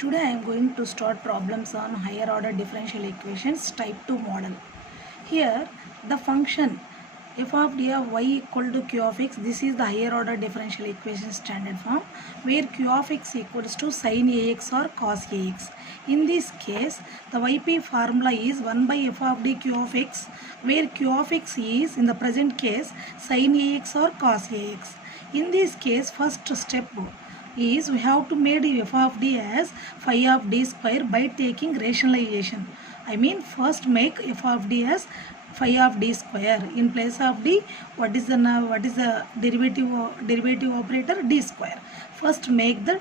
Today I am going to start problems on higher order differential equations type 2 model. Here the function f of d of y equal to q of x, this is the higher order differential equation standard form where q of x equals to sin ax or cos ax. In this case the yp formula is 1 by f of d q of x, where q of x is in the present case sin ax or cos ax. In this case first step is we have to make f of d as phi of d square by taking rationalization. I mean first make f of d as phi of d square. In place of d, what is the derivative operator? D square. First make the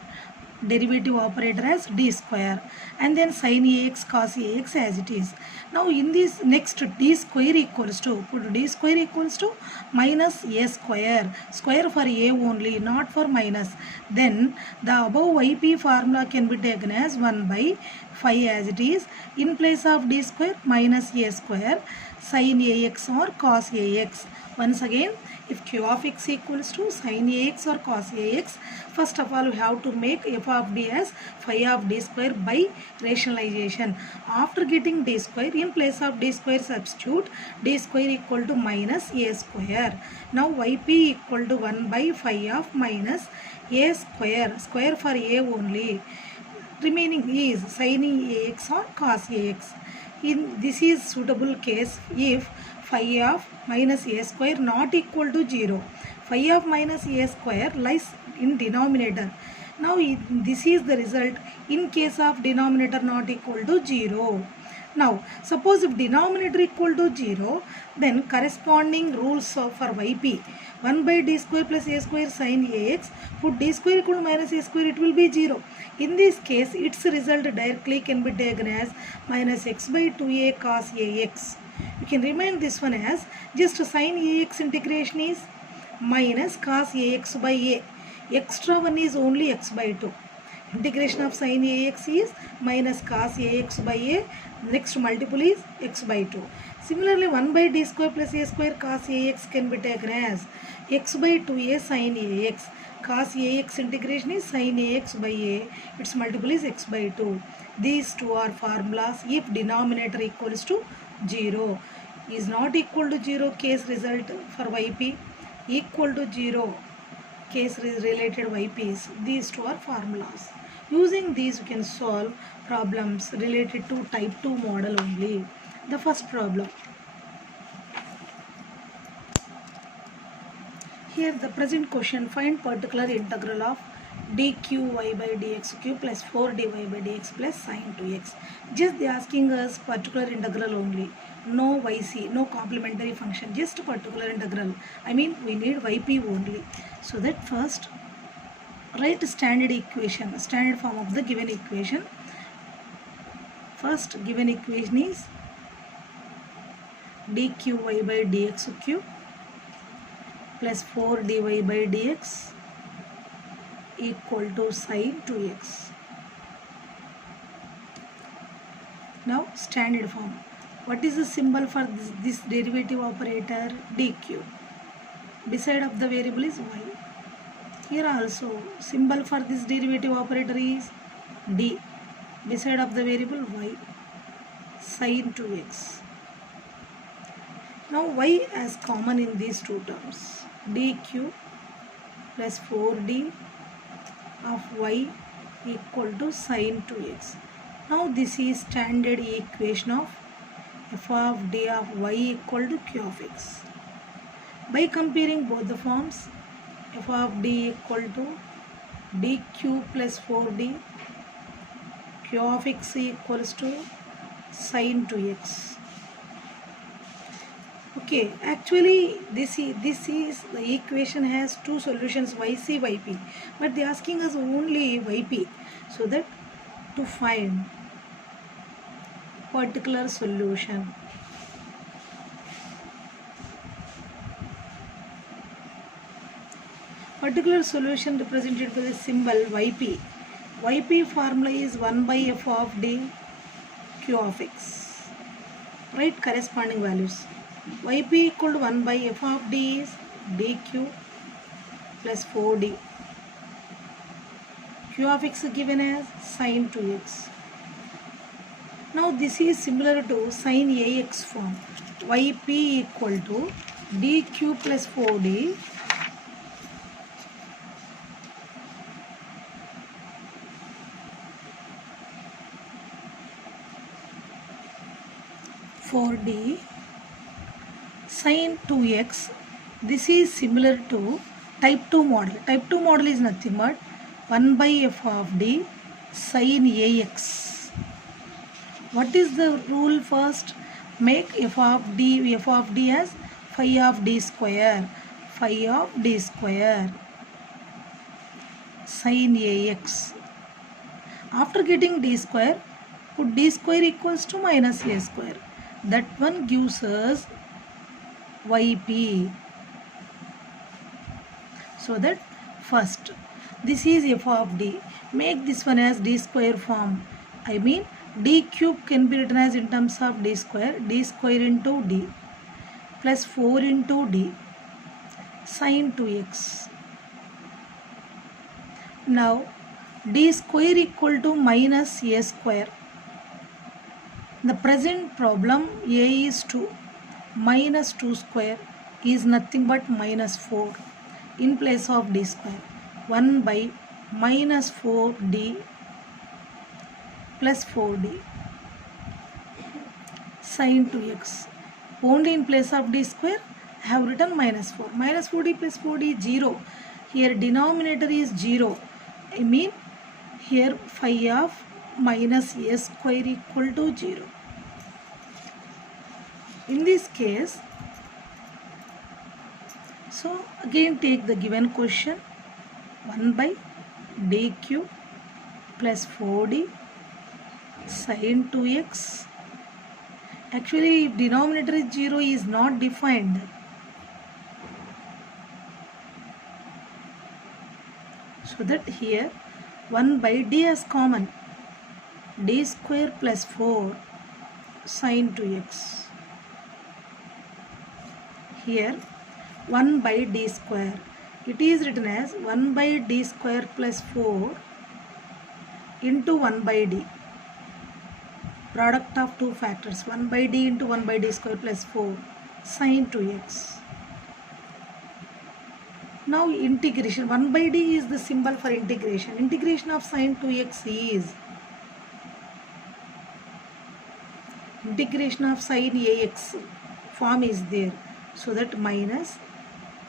derivative operator as d square and then sin ax cos ax as it is. Now in this next d square equals to, put d square equals to minus a square, square for a only, not for minus. Then the above yp formula can be taken as 1 by phi as it is. In place of d square minus a square sin ax or cos ax. Once again, if q of x equals to sin ax or cos ax, first of all we have to make f of d as phi of d square by rationalization. After getting d square, in place of d square substitute d square equal to minus a square. Now yp equal to 1 by phi of minus a square, square for a only. Remaining is sin ax or cos ax. In this is suitable case if phi of minus a square not equal to 0. Phi of minus a square lies in denominator. Now this is the result in case of denominator not equal to 0. Now suppose if denominator equal to 0, then corresponding rules for yp 1 by d square plus a square sin ax, put d square equal to minus a square, it will be 0. In this case its result directly can be taken as minus x by 2a cos ax. You can remind this one as just sin ax integration is minus cos ax by a. Extra one is only x by 2. Integration of sin ax is minus cos ax by a. Next multiple is x by 2. Similarly 1 by d square plus a square cos ax can be taken as x by 2a sin ax. Cos ax integration is sin ax by a. Its multiple is x by 2. These two are formulas if denominator equals to 0. Is not equal to 0 case result for yp, equal to 0 case related yp's. These two are formulas. Using these you can solve problems related to type 2 model only. The first problem. Here the present question, find particular integral of dqy by dx cube plus 4 dy by dx plus sin 2x. Just they asking us particular integral only. No yc, no complementary function, just particular integral. I mean we need yp only. So that first write standard equation, standard form of the given equation. First given equation is dqy by dx cube plus 4 dy by dx equal to sin 2x. Now standard form. What is the symbol for this derivative operator? dq. Beside of the variable is y. Here also symbol for this derivative operator is d. Beside of the variable y. Sin 2x. Now y as common in these two terms. dq plus 4d of y equal to sin 2x. Now this is standard equation of f of d of y equal to q of x. By comparing both the forms, f of d equal to dq plus 4d, q of x equals to sin 2x. Okay, actually this is the equation has two solutions, yc, yp, but they are asking us only yp, so that to find particular solution. Particular solution represented by the symbol yp. Yp formula is 1 by f of d q of x. Write corresponding values. Yp equal to 1 by f of d is dq plus 4d. q of x given as sin 2x. Now this is similar to sin ax form. Yp equal to dq plus 4d sin 2x. This is similar to type 2 model. Type 2 model is nothing but 1 by f of d sin ax. What is the rule first? Make f of d as phi of d square sin ax. After getting d square, put d square equals to minus a square. That one gives us yp. So that first, this is f of d. Make this one as d square form. I mean d cube can be written as in terms of d square into d plus 4 into d sin 2x. Now d square equal to minus a square. The present problem a is 2. Minus 2 square is nothing but minus 4. In place of d square, 1 by minus 4d plus 4d sin 2x. Only in place of d square I have written minus 4. Minus 4d plus 4d 0. Here denominator is 0. I mean here phi of minus a square equal to 0. In this case, so again take the given question, 1 by dq plus 4d sin 2x. Actually denominator is 0 is not defined. So that here 1 by d is common, d square plus 4 sin 2x. Here 1 by d square, it is written as 1 by d square plus 4 into 1 by d, product of two factors, 1 by d into 1 by d square plus 4 sin 2x. Now integration, 1 by d is the symbol for integration. Integration of sin 2x is integration of sin ax form is there. So that minus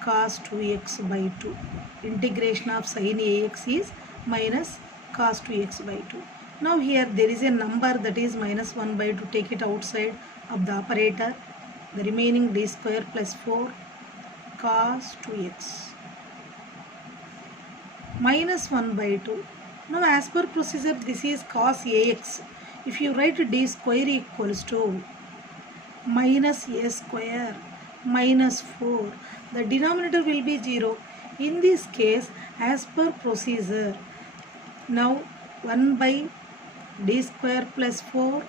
cos 2x by 2. Integration of sin ax is minus cos 2x by 2. Now here there is a number that is minus 1 by 2. Take it outside of the operator. The remaining d square plus 4 cos 2x minus 1 by 2. Now as per procedure, this is cos ax. If you write d square equals to minus a square minus 4, the denominator will be 0. In this case, as per procedure, now 1 by d square plus 4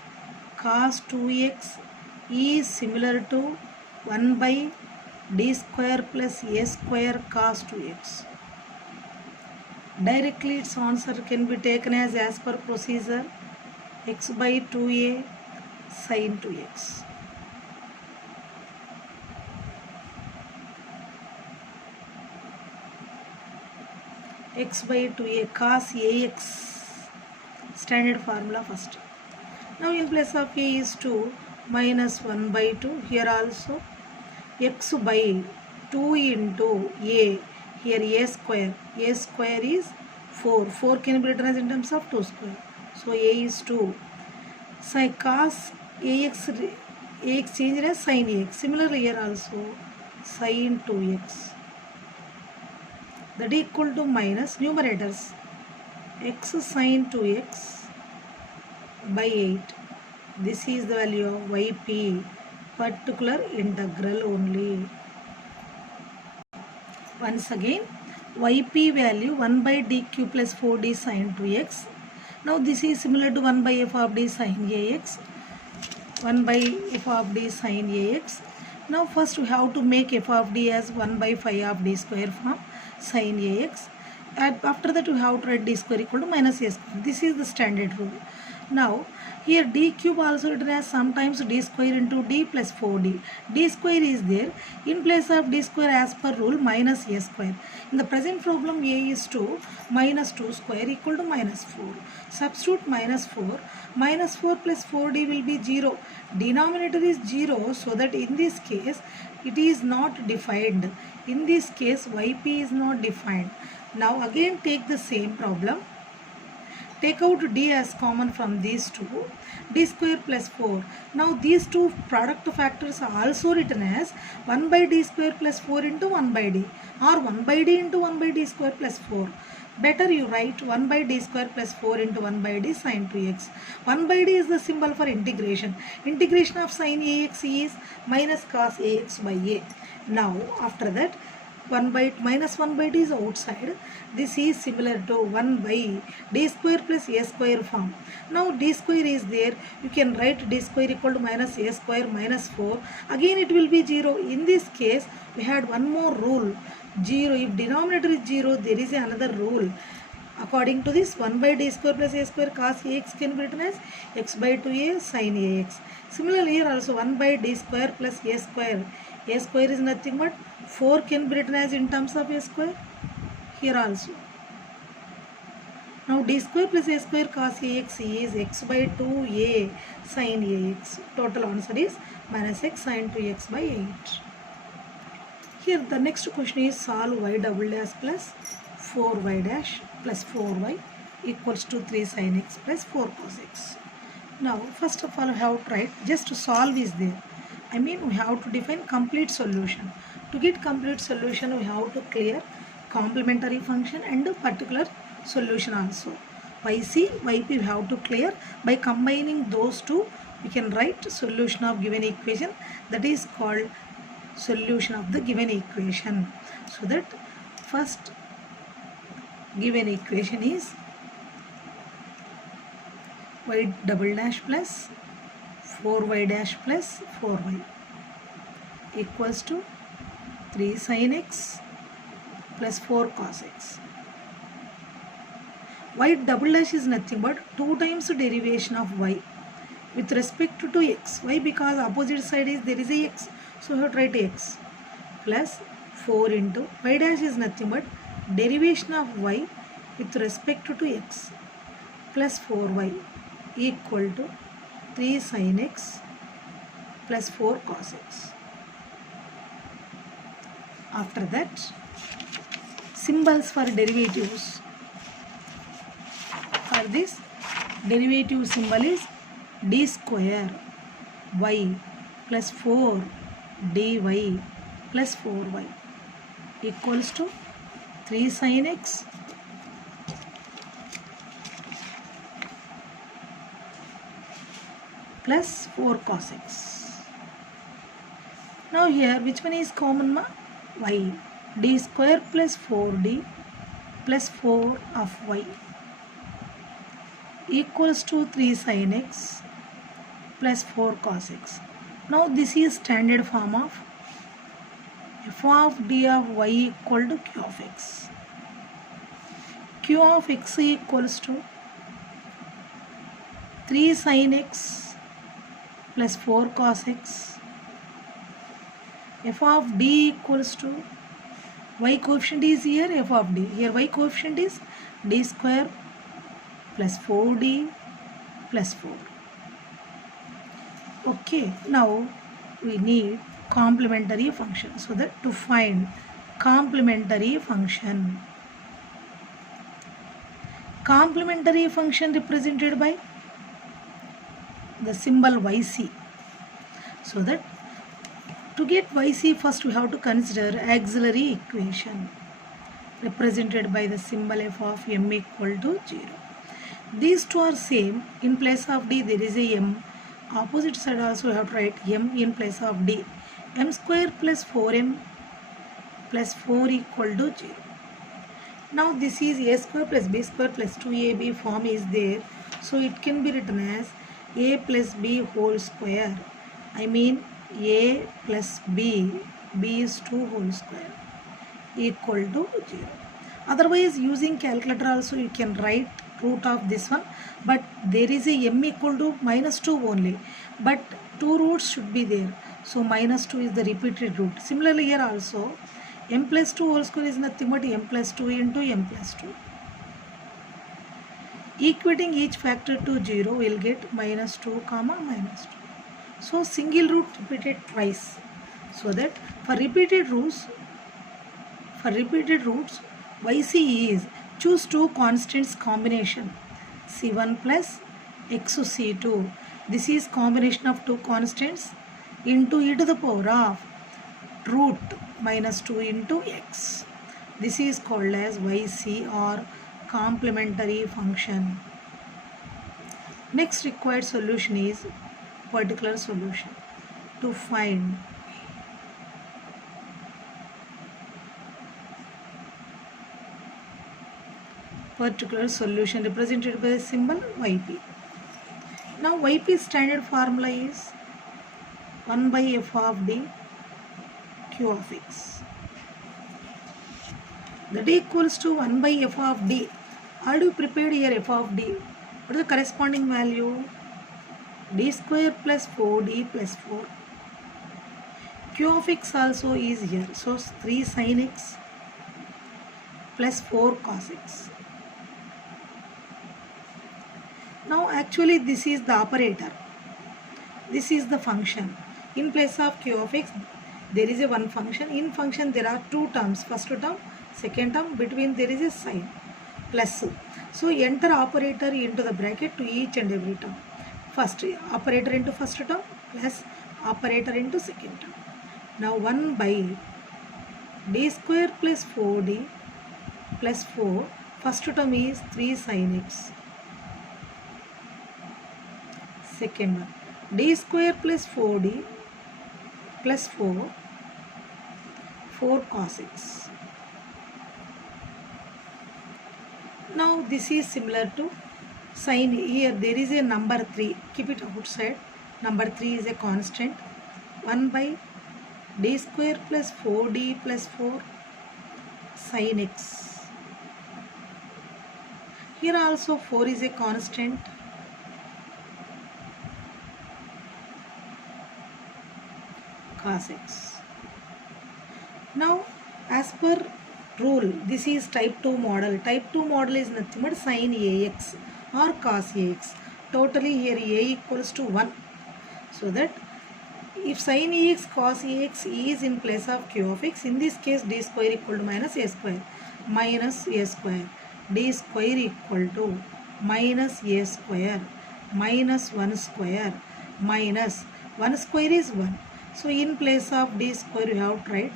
cos 2x is similar to 1 by d square plus a square cos 2x. Directly its answer can be taken as per procedure, x by 2a sin 2x. X by 2a cos ax, standard formula first. Now in place of a is 2, minus 1 by 2. Here also x by 2 into a. Here a square is 4. 4 can be written as in terms of 2 square. So a is 2. So cos ax changed as sin ax. Similarly here also sin 2x. That equal to minus numerators x sin 2x by 8. This is the value of yp, particular integral only. Once again, yp value 1 by dq plus 4d sin 2x. Now this is similar to 1 by f of d sin ax. 1 by f of d sin ax. Now first we have to make f of d as 1 by phi of d square form sin ax. And after that we have to write d square equal to minus a square. This is the standard rule. Now here d cube also written as sometimes d square into d plus 4d. D square is there in place of d square as per rule minus a square. In the present problem a is 2, minus 2 square equal to minus 4. Substitute minus 4. Minus 4 plus 4d will be 0. Denominator is 0, so that in this case it is not defined. In this case yp is not defined. Now again take the same problem. Take out d as common from these two. D square plus 4. Now these two product factors are also written as 1 by d square plus 4 into 1 by d, or 1 by d into 1 by d square plus 4. Better you write 1 by d square plus 4 into 1 by d sin 2x. 1 by d is the symbol for integration. Integration of sin ax is minus cos ax by a. Now after that, 1 by minus 1 by d is outside. This is similar to 1 by d square plus a square form. Now d square is there. You can write d square equal to minus a square minus 4. Again it will be 0. In this case we had one more rule. 0. If denominator is 0, there is another rule. According to this, 1 by d square plus a square cos ax can be written as x by 2a sin ax. Similarly here also 1 by d square plus a square. A square is nothing but 4 can be written as in terms of a square. Here also. Now d square plus a square cos ax is x by 2a sin ax. Total answer is minus x sin 2x by 8. Here the next question is solve y double dash plus 4y dash plus 4y equals to 3 sin x plus 4 cos x. Now first of all we have to write, just to solve is there. I mean we have to define complete solution. To get complete solution we have to clear complementary function and a particular solution also. Yc, yp we have to clear. By combining those two we can write solution of given equation, that is called solution of the given equation. So that first given equation is y double dash plus 4y dash plus 4y equals to 3 sin x plus 4 cos x. Y double dash is nothing but 2 times derivation of y with respect to x. Why? Because opposite side is there is a x, so we have to write x plus 4 into y dash is nothing but derivation of y with respect to x plus 4y equal to 3 sin x plus 4 cos x. After that, symbols for derivatives. For this, derivative symbol is d square y plus 4 dy plus 4y equals to 3 sin x plus 4 cos x. Now here which one is common ma? Y. D square plus 4d plus 4 of y equals to 3 sin x plus 4 cos x. Now this is standard form of f of d of y equal to q of x. Q of x equals to 3 sin x plus 4 cos x. F of d equals to, y coefficient is here, f of d. Here y coefficient is d square plus 4d plus 4. Okay, now we need complementary function. So that to find complementary function represented by the symbol yc. So that to get yc, first we have to consider auxiliary equation represented by the symbol f of m equal to 0. These two are same. In place of d there is a m. Opposite side also we have to write m in place of d. M square plus 4m plus 4 equal to 0. Now this is a square plus b square plus 2ab form is there. So it can be written as a plus b whole square. I mean a plus b, b is 2 whole square equal to 0. Otherwise, using calculator also you can write root of this one, but there is a m equal to -2 only, but two roots should be there, so -2 is the repeated root. Similarly here also m plus 2 whole square is nothing but m plus 2 into m plus 2. Equating each factor to 0 will get -2 comma -2. So single root repeated twice, so that for repeated roots YC is choose two constants combination C1 plus XC2. This is combination of two constants into e to the power of root -2 into x. This is called as YC or complementary function. Next required solution is particular solution. To find particular solution represented by the symbol YP. Now YP standard formula is 1 by f of d q of x. That equals to 1 by f of d. Already prepared here f of d. What is the corresponding value? D square plus 4d plus 4. Q of x also is here. So 3 sin x plus 4 cos x. Now actually this is the operator. This is the function. In place of q of x there is a one function. In function there are two terms. First term, second term. Between there is a sign plus. So enter operator into the bracket to each and every term. First operator into first term plus operator into second term. Now 1 by d square plus 4d plus 4. First term is 3 sin x. Second one, d square plus 4d plus 4 cos x. Now this is similar to sin. Here there is a number 3. Keep it outside. Number 3 is a constant. 1 by d square plus 4d plus 4 sin x. Here also 4 is a constant. Cos x. Now as per rule, this is type 2 model. Type 2 model is nothing but sin ax or cos ax. Totally here a equals to 1. So that if sin ax cos ax is in place of q of x, in this case d square equal to minus a square. D square equal to minus a square minus 1 square minus 1 square is 1. So in place of d square you have to write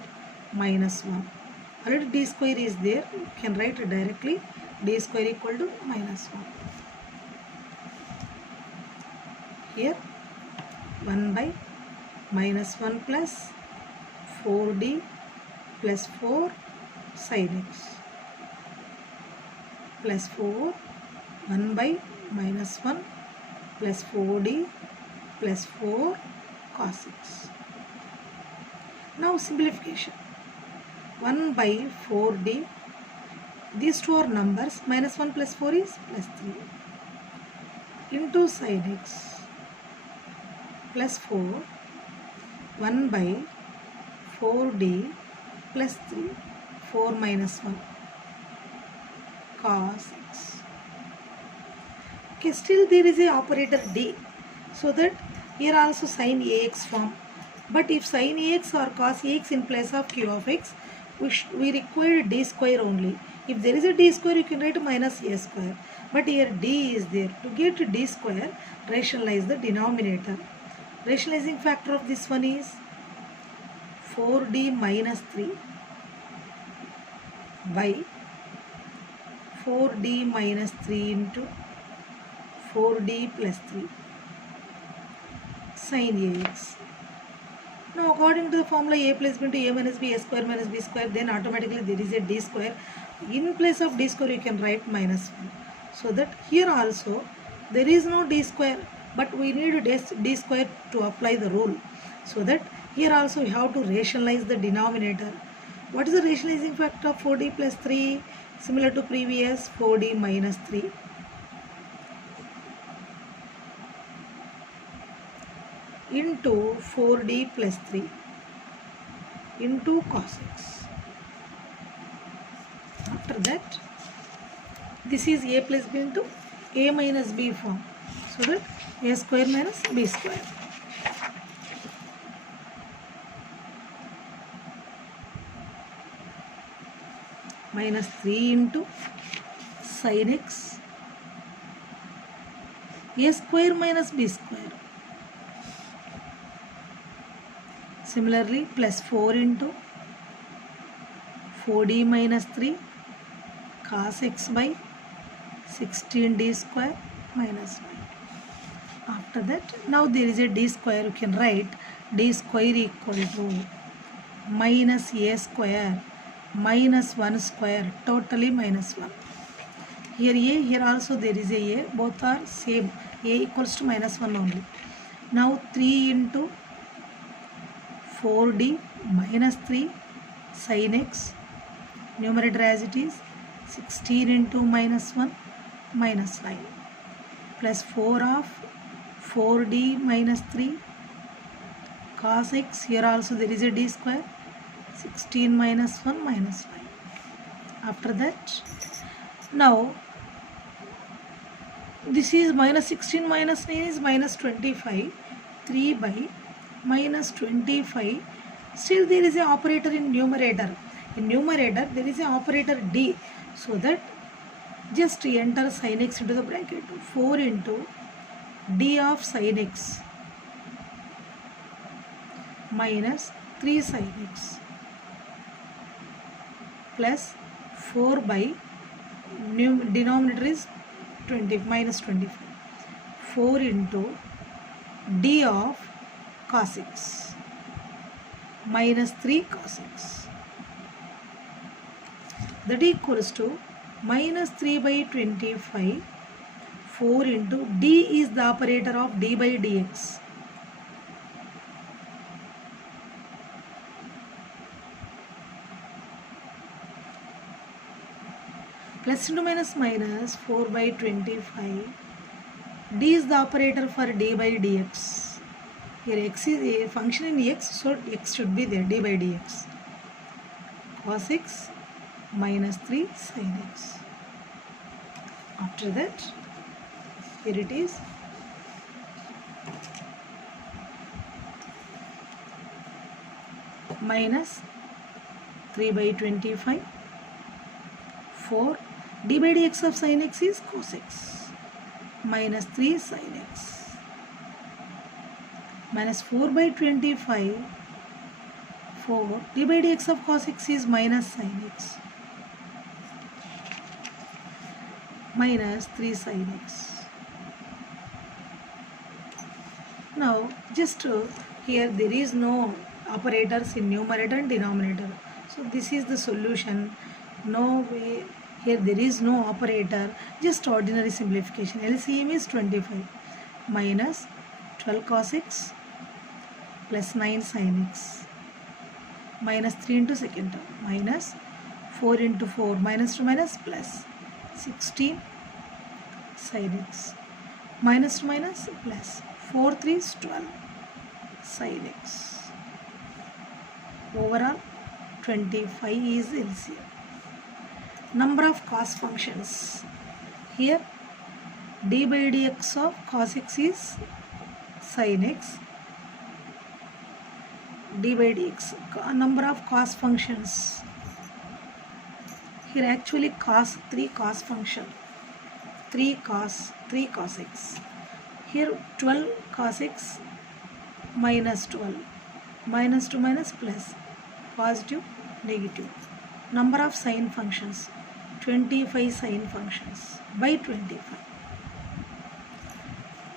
minus 1. Already d square is there. You can write it directly. D square equal to minus 1. Here 1 by minus 1 plus 4d plus 4 sin x plus 4 1 by minus 1 plus 4d plus 4 cos x. Now simplification. 1 by 4d. These two are numbers. Minus 1 plus 4 is plus 3. Into sin x plus 4. 1 by 4d plus 3. 4 minus 1 cos x. Okay, still there is a operator d. So that here also sin ax form. But if sin ax or cos ax in place of q of x, we require d square only. If there is a d square, you can write minus a square. But here d is there. To get d square, rationalize the denominator. Rationalizing factor of this one is 4d minus 3 by 4d minus 3 into 4d plus 3 sin ax. Now according to the formula a plus b into a minus b, a square minus b square, then automatically there is a d square. In place of d square you can write minus 1. So that here also there is no d square, but we need d square to apply the rule. So that here also we have to rationalize the denominator. What is the rationalizing factor of 4d plus 3? Similar to previous 4d minus 3 into 4d plus 3 into cos x. After that, this is a plus b into a minus b form. So that a square minus b square. Minus 3 into sin x. A square minus b square. Similarly, plus 4 into 4d minus 3 cos x by 16d square minus 1. After that, now there is a d square. You can write d square equal to minus a square minus 1 square, totally minus 1. Here a, here also there is a, both are same. A equals to minus 1 only. Now 3 into 4d minus 3 sin x, numerator as it is, 16 into minus 1 minus 9, plus 4 of 4d minus 3 cos x, here also there is a d square, 16 minus 1 minus 9. After that, now this is minus 16 minus 9 is minus 25, 3 by minus 25. Still there is a operator in numerator. In numerator there is a operator d, so that just enter sin x into the bracket. 4 into d of sin x minus 3 sin x plus 4 by denominator is 20 minus 25. 4 into d of cos x minus 3 cos x, that equals to minus 3 by 25. 4 into d is the operator of d by dx. Plus into minus minus 4 by 25. D is the operator for d by dx. Here x is a function in x, so x should be there, d by dx. Cos x minus 3 sin x. After that, here it is. Minus 3 by 25. 4 d by dx of sin x is cos x minus 3 sin x minus 4 by 25. 4 d by dx of cos x is minus sin x minus 3 sin x. Now just here there is no operators in numerator and denominator, so this is the solution. No way, here there is no operator, just ordinary simplification. LCM is 25 minus 12 cos x plus 9 sin x minus 3 into second term minus 4 into 4 minus to minus plus 16 sin x minus to minus plus 4 3 is 12 sin x. Overall 25 is LCM. Number of cos functions. Here d by dx of cos x is sin x. D by dx. Number of cos functions. Here actually cos 3 cos function. 3 cos x. Here 12 cos x minus 12. Minus to minus plus. Positive, negative. Number of sine functions. 25 sine functions by 25.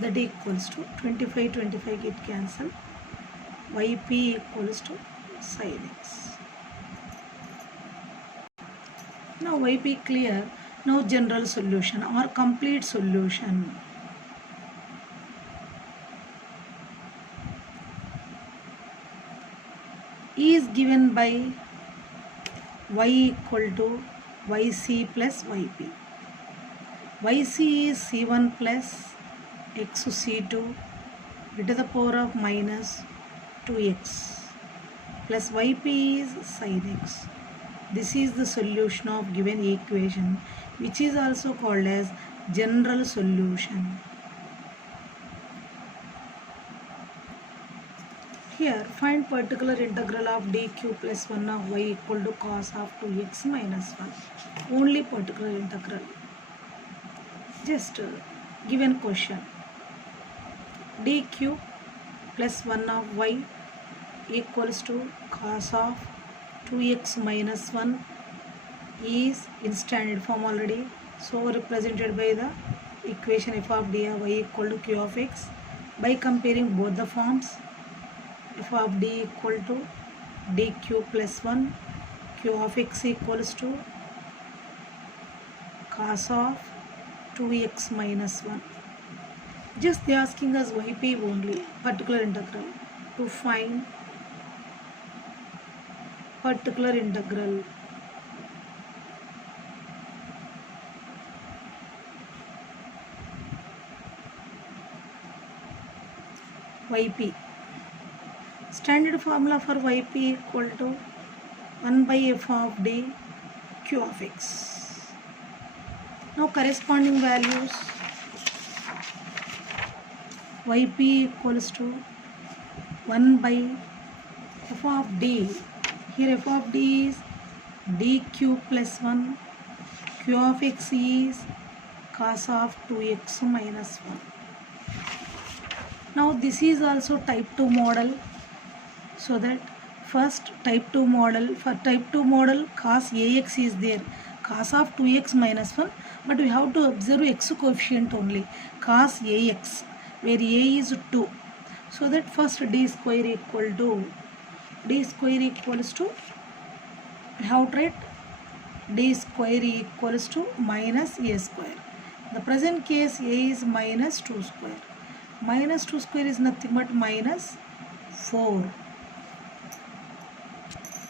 That equals to 25 get cancelled. Yp equals to sin x. Now Yp clear. Now general solution or complete solution. E is given by y equal to yc plus yp. Yc is c1 plus xc2 e to the power of minus 2x plus yp is sin x. This is the solution of given equation, which is also called as general solution. Here, find particular integral of dq plus 1 of y equal to cos of 2x minus 1. Only particular integral. Just given question. dq plus 1 of y equals to cos of 2x minus 1 is in standard form already. So represented by the equation f of d of y equal to q of x. By comparing both the forms, f of d equal to dq plus 1, q of x equals to cos of 2x minus 1. Just they asking us yp only, particular integral. To find particular integral, yp. Standard formula for yp equal to 1 by f of d q of x. Now corresponding values, yp equals to 1 by f of d. Here f of d is dq plus 1, q of x is cos of 2x minus 1. Now this is also type 2 model, so that first type 2 model, for type 2 model cos ax is there, cos of 2x minus 1, but we have to observe x coefficient only, cos ax, where a is 2. So that first d square equal to, we have to write d square equals to minus a square. The present case a is minus 2 square. Minus 2 square is nothing but minus 4.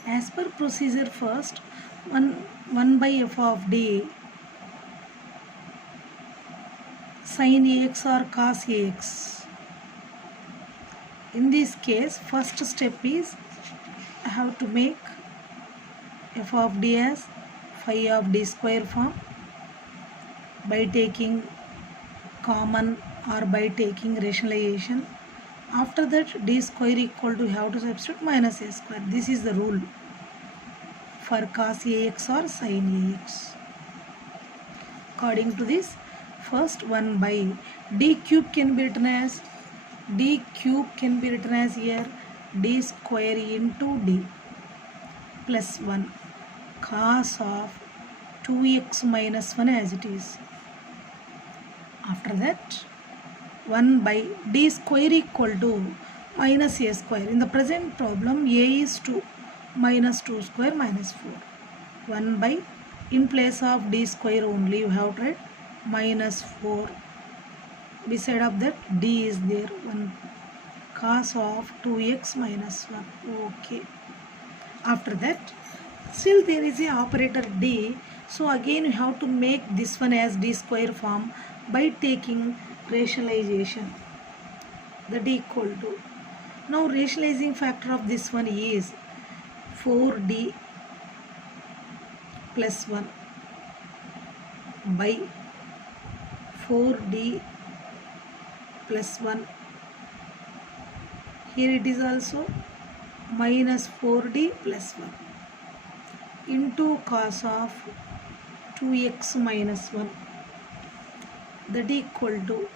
As per procedure, first 1 by f of d sin ax or cos ax. In this case, first step is I have to make f of d as phi of d square form by taking common or by taking rationalization. After that, d square equal to, have to substitute minus a square. This is the rule for cos ax or sin ax. According to this, first 1 by d cube can be written as here d square into d plus 1 cos of 2x minus 1 as it is. After that, 1 by d square equal to minus a square. In the present problem, a is 2, minus 2 square minus 4. 1 by, in place of d square only, you have to write minus 4. Beside of that, d is there, 1 cos of 2x minus 1. Okay. After that, still there is a operator d. So again you have to make this one as d square form by taking rationalization. That equal to, now rationalizing factor of this one is 4d plus 1 by 4d plus 1. Here it is also minus 4d plus 1 into cos of 2x minus 1. That equal to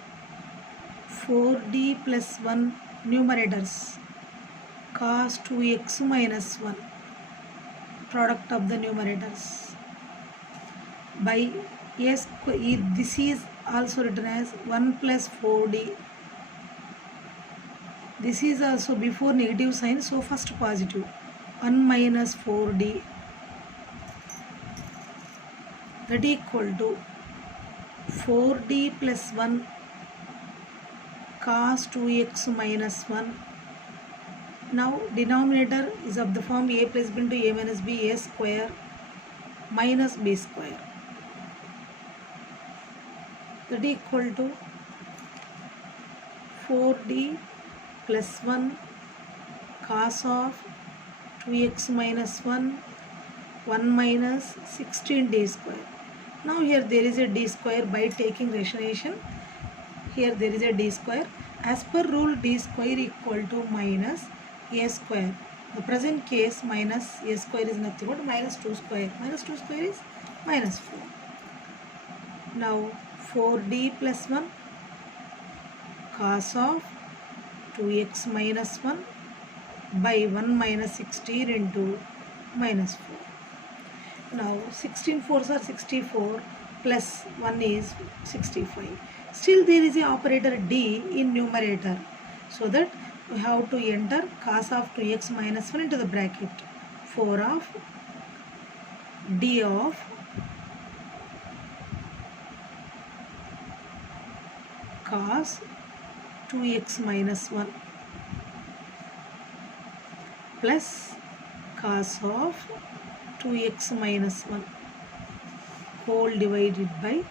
4d plus 1 numerators cos 2x minus 1, product of the numerators, by s. This is also written as 1 plus 4d. This is also before negative sign, so first positive, 1 minus 4d. That equal to 4d plus 1 cos 2x minus 1. Now denominator is of the form a plus b into a minus b, a square minus b square, that equal to 4d plus 1 cos of 2x minus 1 1 minus 16d square. Now here there is a d square. By taking rationalization, here there is a d square. As per rule, d square equal to minus a square. The present case minus a square is nothing but minus 2 square. Minus 2 square is minus 4. Now 4d plus 1 cos of 2x minus 1 by 1 minus 16 into minus 4. Now 16 fours are 64 plus 1 is 65. Still there is a operator d in numerator, so that we have to enter cos of 2x minus 1 into the bracket. 4 of d of cos 2x minus 1 plus cos of 2x minus 1 whole divided by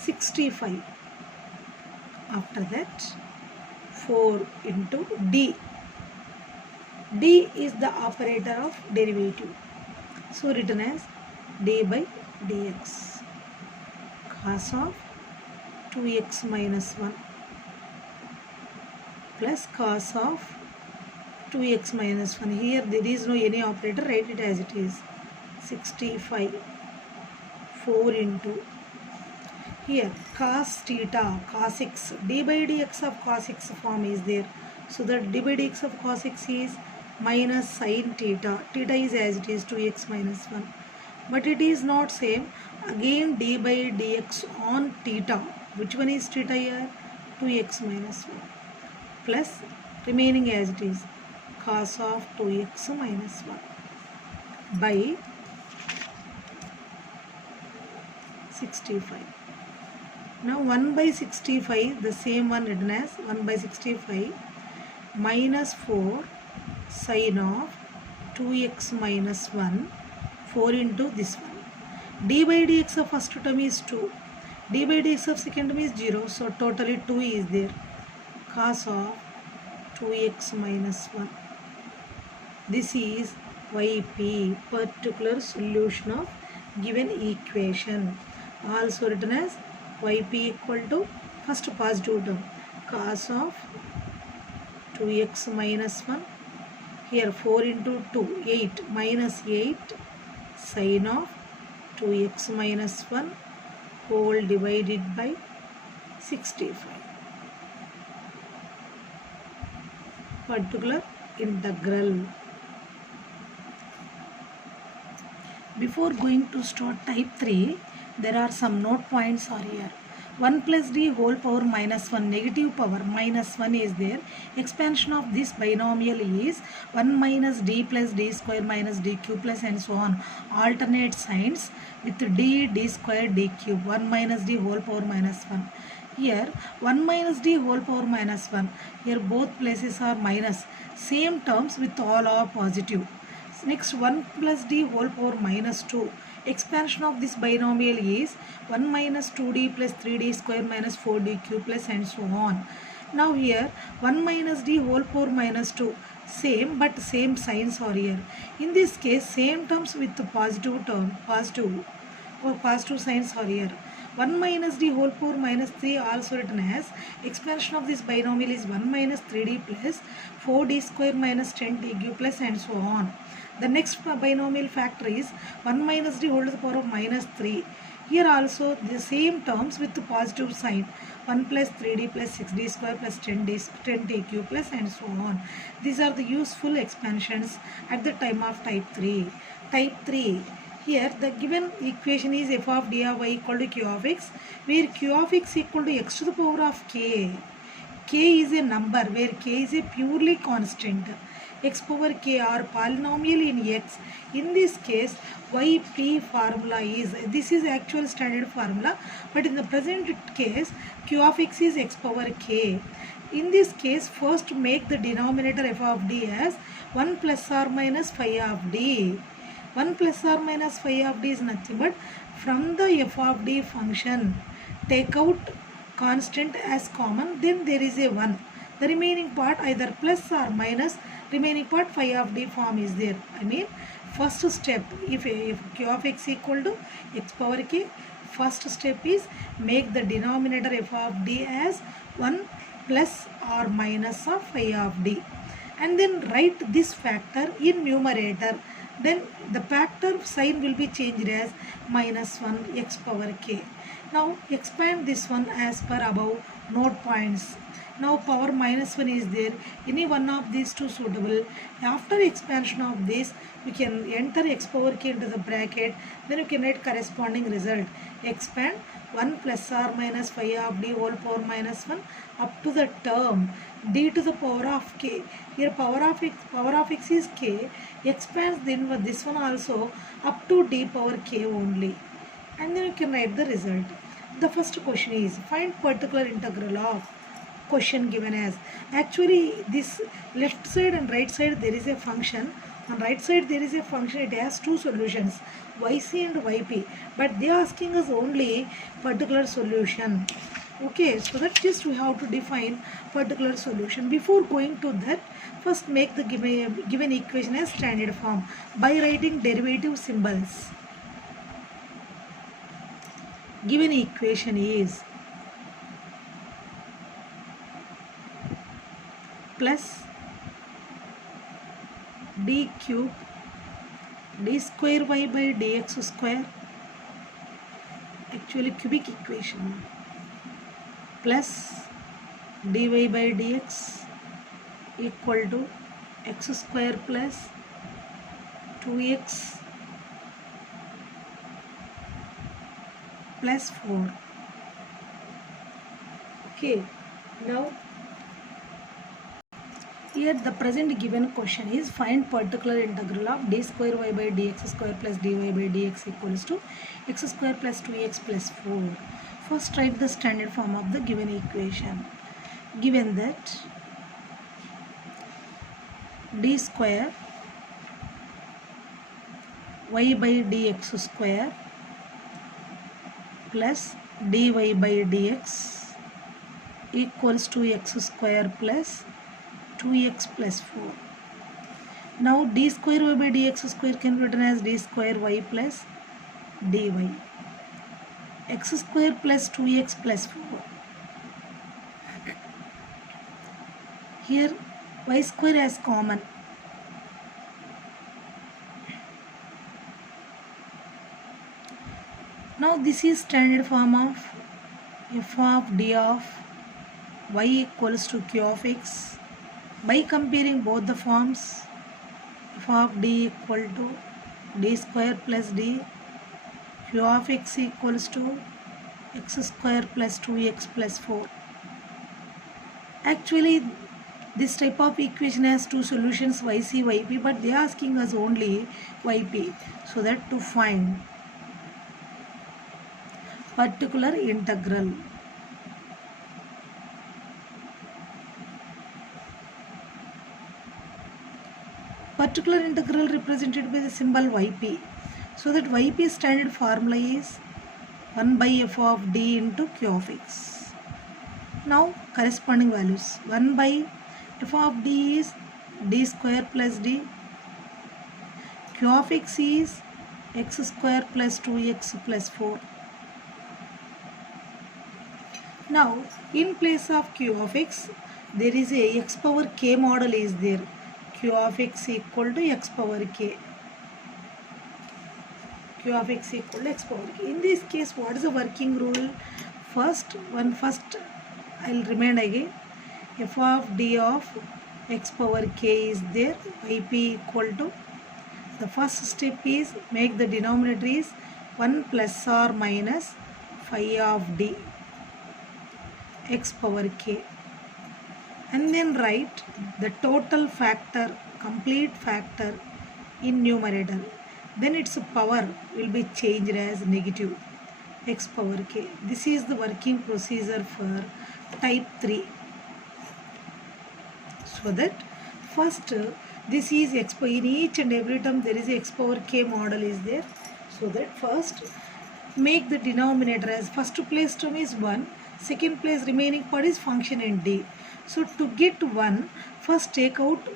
65. After that 4 into d. D is the operator of derivative, so written as d by dx cos of 2x minus 1 plus cos of 2x minus 1. Here there is no any operator, write it as it is. 65 4 into here cos theta cos x, d by dx of cos x form is there, so that d by dx of cos x is minus sin theta. Theta is as it is 2x minus 1, but it is not same. Again d by dx on theta, which one is theta here? 2x minus 1 plus remaining as it is cos of 2x minus 1 by 65. Now 1 by 65, the same one written as 1 by 65 minus 4 sin of 2x minus 1 4 into this one. D by dx of first term is 2, d by dx of second term is 0, so totally 2 is there. Cos of 2x minus 1. This is YP, particular solution of given equation, also written as YP equal to first positive term cos of 2x minus 1, here 4 into 2 8 minus 8 sin of 2x minus 1 whole divided by 65. Particular integral. Before going to start type 3, there are some note points are here. 1 plus d whole power minus 1 negative power minus 1 is there. Expansion of this binomial is 1 minus d plus d square minus d cube plus and so on. Alternate signs with d square d cube. 1 minus d whole power minus 1. Here 1 minus d whole power minus 1. Here both places are minus. Same terms with all are positive. Next 1 plus d whole power minus 2. Expansion of this binomial is 1 minus 2d plus 3d square minus 4d cube plus and so on. Now here 1 minus d whole power minus 2. Same but same signs are here. In this case same terms with the positive term, positive signs are here. 1 minus d whole power minus 3 also written as expansion of this binomial is 1 minus 3d plus 4d square minus 10d cube plus and so on. The next binomial factor is 1 minus d whole to the power of minus 3. Here also the same terms with the positive sign. 1 plus 3d plus 6d square plus 10d cube plus and so on. These are the useful expansions at the time of type 3. Type 3. Here the given equation is f of d of y equal to q of x, where q of x equal to x to the power of k. K is a number where k is a purely constant. X power k are polynomial in x. In this case YP formula is, this is actual standard formula, but in the present case q of x is x power k. In this case first make the denominator f of d as 1 plus or minus phi of d. 1 plus or minus phi of d is nothing but from the f of d function take out constant as common, then there is a 1. The remaining part either plus or minus, remaining part phi of d form is there. I mean first step, if q of x equal to x power k, first step is make the denominator f of d as 1 plus or minus of phi of d, and then write this factor in numerator. Then the factor sign will be changed as minus 1 x power k. Now expand this one as per above note points. Now power minus 1 is there. Any one of these two suitable. After expansion of this, we can enter x power k into the bracket. Then you can write corresponding result. Expand 1 plus or minus phi of d whole power minus 1 up to the term d to the power of k. Here power of x is k. Expands then with this one also up to d power k only. And then you can write the result. The first question is find particular integral of question given as. Actually this left side and right side there is a function. On right side there is a function, it has two solutions, yc and yp, but they are asking us only particular solution. Okay, so that just we have to define particular solution. Before going to that, first make the given equation as standard form by writing derivative symbols. Given equation is plus d cube d square y by dx square, actually cubic equation, plus dy by dx equal to x square plus 2x plus 4. Okay, now here the present given question is find particular integral of d square y by dx square plus dy by dx equals to x square plus 2x plus 4. First write the standard form of the given equation. Given that d square y by dx square plus dy by dx equals to x square plus 2x plus 4. Now d square y by dx square can be written as d square y plus dy, x square plus 2x plus 4. Here y square as common. Now this is standard form of f of d of y equals to q of x. By comparing both the forms, f of d equal to d square plus d, q of x equals to x square plus 2x plus 4. Actually this type of equation has two solutions, yc, yp, but they are asking us only yp. So that to find particular integral, particular integral represented by the symbol yp. So that yp standard formula is 1 by f of d into q of x. Now corresponding values, 1 by f of d is d square plus d, q of x is x square plus 2x plus 4. Now in place of q of x there is a x power k model is there. Q of x equal to x power k. Q of x equal to x power k. In this case, what is the working rule? First I will remind again. F of d of x power k is there. Yp equal to, the first step is make the denominator is 1 plus or minus phi of d x power k, and then write the total factor, complete factor in numerator. Then its power will be changed as negative x power k. This is the working procedure for type 3. So that first This is x power, in each and every term there is a x power k model is there. So that first make the denominator as first place term is 1, second place remaining part is function in d. So to get 1, first take out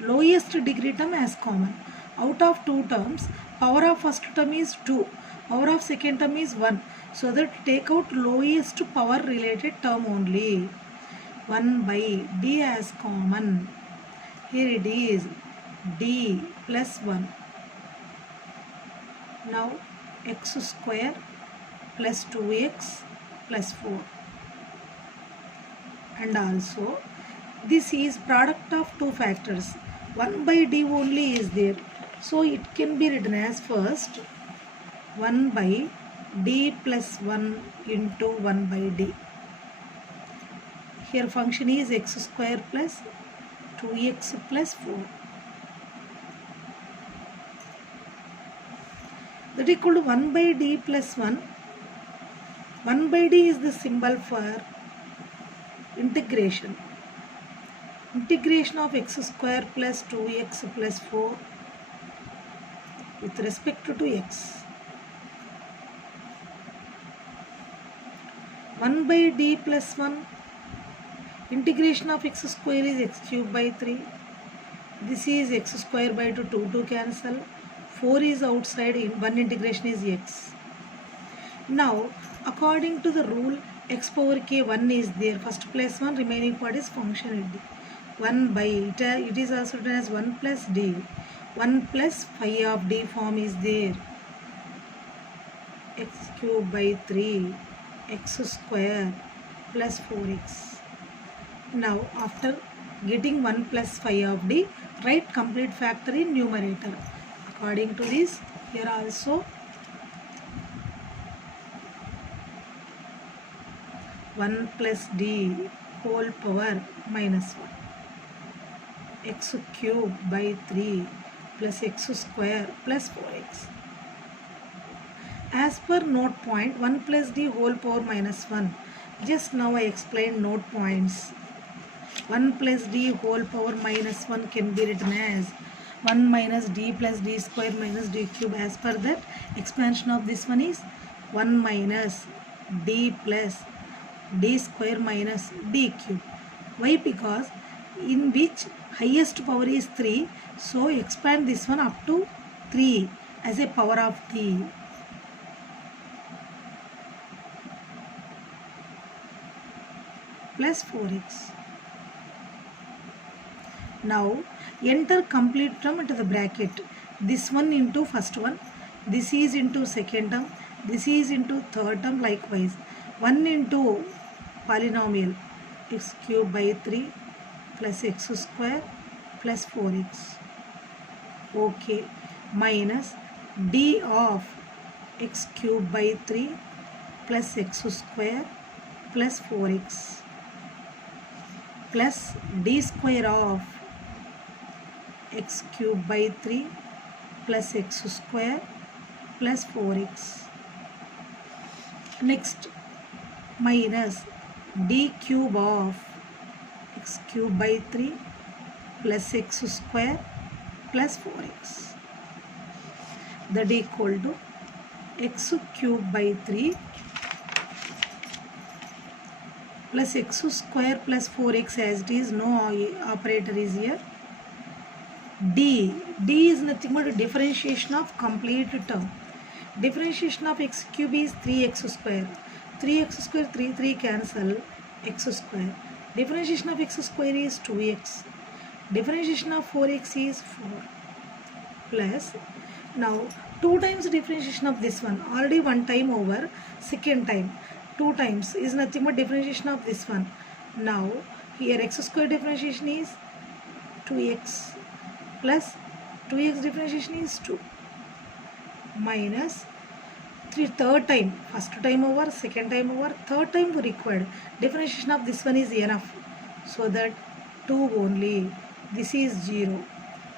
lowest degree term as common. Out of two terms, power of first term is 2, power of second term is 1. So that take out lowest power related term only. 1 by d as common. Here it is d plus 1. Now x square plus 2x plus 4. And also this is product of two factors. 1 by d only is there. So it can be written as first 1 by d plus 1 into 1 by d. Here function is x square plus 2x plus 4. That equal to 1 by d plus 1. 1 by d is the symbol for integration. Integration of x square plus 2x plus 4 with respect to x. 1 by d plus 1. Integration of x square is x cube by 3. This is x square by 2, 2 cancel. 4 is outside, in one integration is x. Now according to the rule, x power k 1 is there. First place 1, remaining part is function in d. 1 by it is also written as 1 plus d. 1 plus phi of d form is there. X cube by 3 x square plus 4x. Now after getting 1 plus phi of d, write complete factor in numerator. According to this, here also 1 plus d whole power minus 1. X cube by 3 plus x square plus 4x. As per note point, 1 plus d whole power minus 1. Just now I explained note points. 1 plus d whole power minus 1 can be written as 1 minus d plus d square minus d cube. As per that, expansion of this one is 1 minus d plus d square minus d cube. Why? Because in which highest power is 3, so expand this one up to 3 as a power of d. Plus 4x. Now enter complete term into the bracket. This one into first one, this is into second term, this is into third term, likewise 1 into polynomial x cube by 3 plus x square plus 4x. Okay, minus d of x cube by 3 plus x square plus 4x plus d square of x cube by 3 plus x square plus 4x. Next, minus d cube of x cube by 3 plus x square plus 4x. That equal to x cube by 3 plus x square plus 4x as it is, no operator is here. D is nothing but a differentiation of complete term. Differentiation of x cube is 3x square. 3x square, 3 cancel, x square. Differentiation of x square is 2x. Differentiation of 4x is 4. Plus, now 2 times differentiation of this one. Already 1 time over, second time. 2 times is nothing but differentiation of this one. Now, here x square differentiation is 2x. Plus 2x differentiation is 2 minus 3 third time, first time over, second time over, third time required. Differentiation of this one is enough, so that 2 only. This is 0.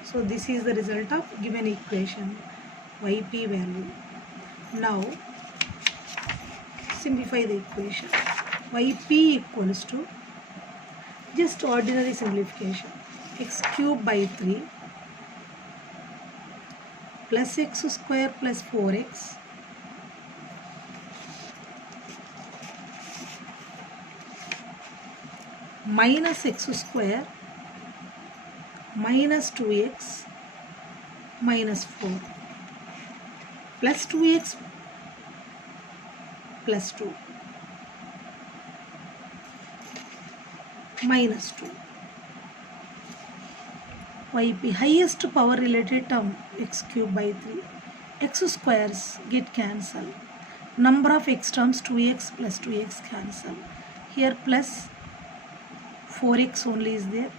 So this is the result of given equation, yp value. Now simplify the equation. Yp equals to just ordinary simplification, x cube by 3 plus x square plus 4x minus x square minus 2x minus 4 plus 2x plus 2 minus 2. YP highest power related term x cube by 3. X squares get cancelled. Number of x terms 2x plus 2x cancel. Here plus 4x only is there.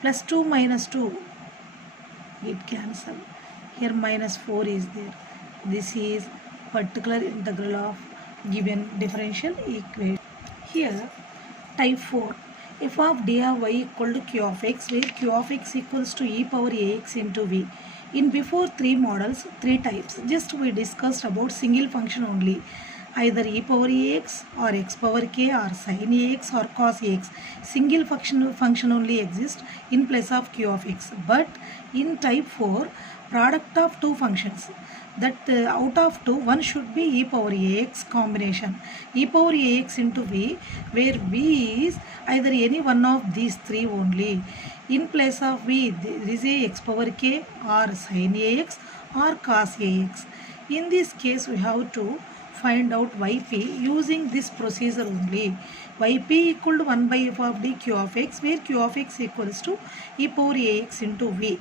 Plus 2 minus 2 get cancelled. Here minus 4 is there. This is particular integral of given differential equation. Here type 4, f of d of y equal to q of x, where q of x equals to e power ax into v. In before 3 models, 3 types, just we discussed about single function only, either e power ax or x power k or sin ax or cos ax. Single function only exists in place of q of x. But in type 4, product of two functions, that out of two, one should be e power ax combination, e power ax into v, where v is either any one of these three only. In place of v, there is a x power k or sin ax or cos ax. In this case, we have to find out yp using this procedure only. Yp equal to 1 by f of d q of x, where q of x equals to e power ax into v.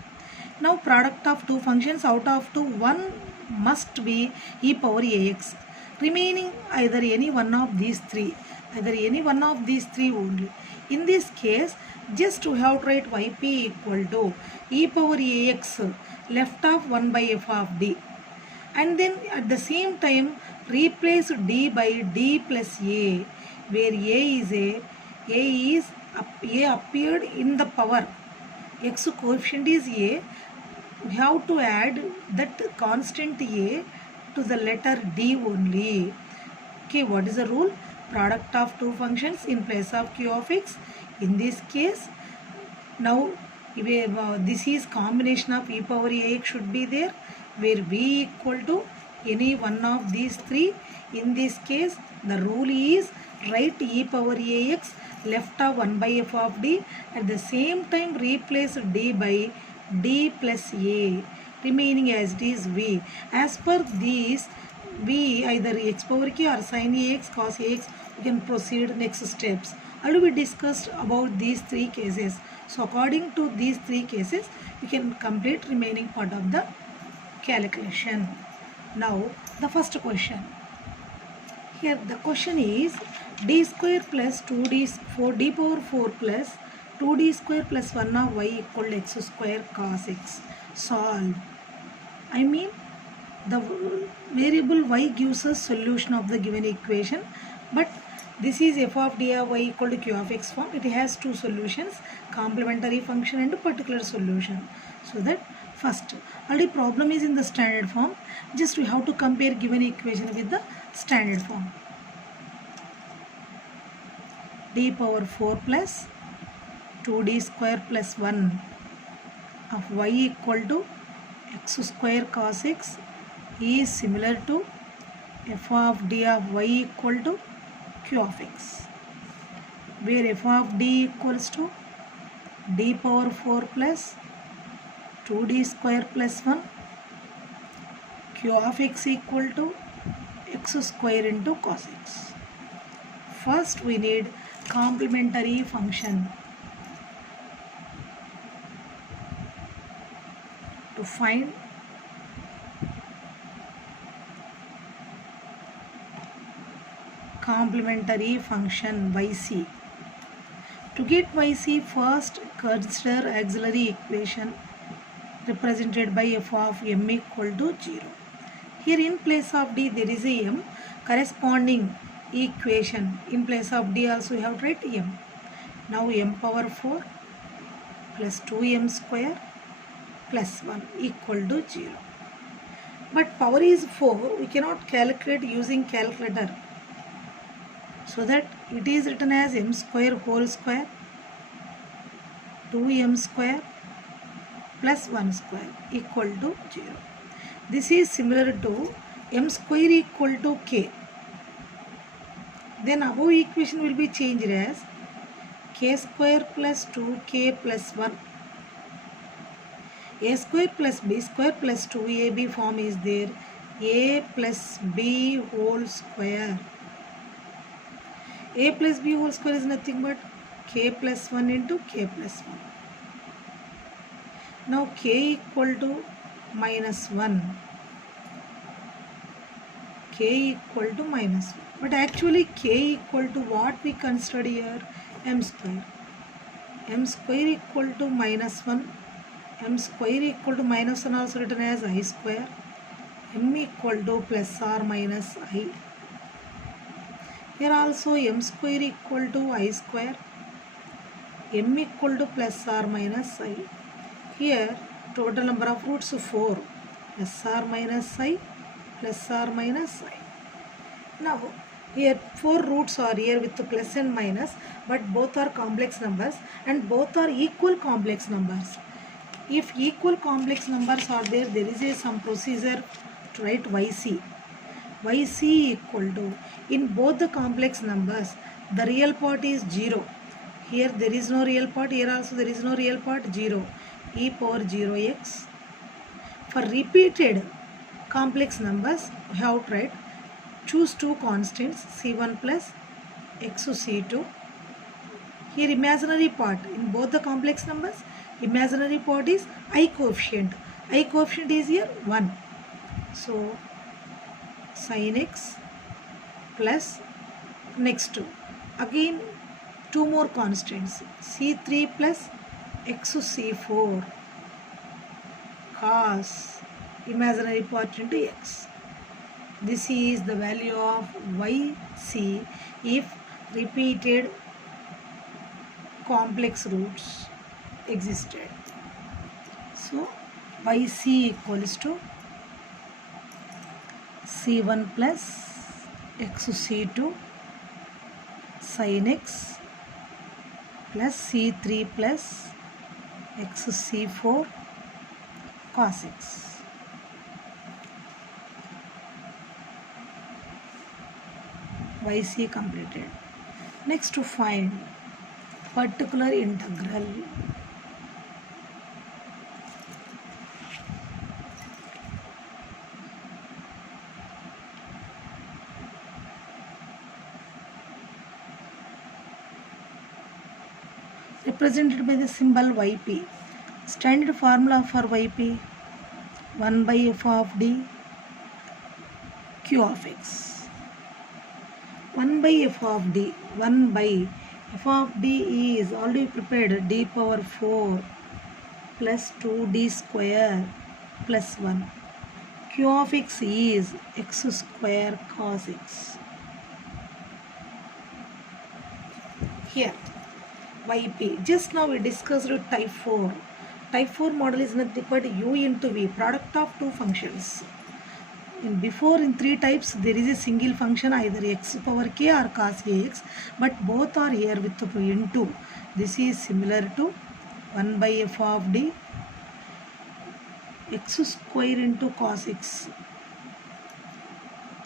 Now product of two functions, out of two, one must be e power ax. Remaining either any one of these three, only. In this case, just we have to write yp equal to e power ax left of 1 by f of d. And then at the same time replace d by d plus a, where a appeared in the power, x coefficient is a, we have to add that constant a to the letter d only. Okay, what is the rule? Product of two functions in place of q of x. In this case, now this is combination of e power ax should be there, where v equal to any one of these three. In this case, the rule is write e power ax left of 1 by f of d, at the same time replace d by d plus a, remaining as it is v. As per these, v either x power k or sin ax, cos ax, we can proceed next steps. Already we discussed about these three cases. So according to these three cases, we can complete remaining part of the calculation. Now the first question. Here the question is d square plus 4d power 4 plus 2d square plus 1 of y equal to x square cos x. Solve. I mean, the variable y gives us solution of the given equation, but this is f of d of y equal to q of x form. It has two solutions, complementary function and particular solution. So that first, already problem is in the standard form. Just we have to compare given equation with the standard form. D power 4 plus 2d square plus 1 of y equal to x square cos x is similar to f of d of y equal to q of x, where f of d equals to d power 4 plus 2d square plus 1, q of x equal to x square into cos x. First we need complementary function. To find complementary function yc. To get yc, first consider auxiliary equation represented by f of m equal to 0. Here in place of d there is a m, corresponding equation in place of d also you have to write m. Now m power 4 plus 2m square plus 1 equal to 0. But power is 4, we cannot calculate using calculator. So that it is written as m square whole square 2m square plus 1 square equal to 0. This is similar to m square equal to k. Then above equation will be changed as k square plus 2k plus 1. A square plus b square plus 2ab form is there. A plus b whole square. A plus b whole square is nothing but k plus 1 into k plus 1. Now k equal to minus 1. K equal to minus 1. But actually k equal to what we considered here? M square. M square equal to minus 1. M square equal to minus 1 also written as I square. M equal to plus or minus I. Here also m square equal to I square. M equal to plus or minus I. Here total number of roots 4. Plus or minus I. Plus or minus I. Now here 4 roots are here with the plus and minus, but both are complex numbers and both are equal complex numbers. If equal complex numbers are there, there is some procedure to write YC. YC equal to, in both the complex numbers, the real part is 0. Here there is no real part, here also there is no real part, 0. E power 0x. For repeated complex numbers, we have to write, choose two constants, C1 plus x to C2. Here imaginary part, in both the complex numbers, imaginary part is I coefficient. I coefficient is here 1. So sin x plus next to, again two more constants, C3 plus x to C4 cos imaginary part into x. This is the value of YC if repeated complex roots existed. So YC equals to C1 plus x to C2 sin x plus C3 plus x to C4 cos x. YC completed. Next to find particular integral. Represented by the symbol YP. Standard formula for YP, 1 by f of d q of x. 1 by f of d, 1 by f of d is already prepared, d power 4 plus 2d square plus 1. Q of x is x square cos x. Here YP, just now we discussed type 4. Type 4 model is nothing but u into v, product of two functions. In 3 types there is a single function, either x power k or cos ax, but both are here with into. This is similar to 1 by f of d x square into cos x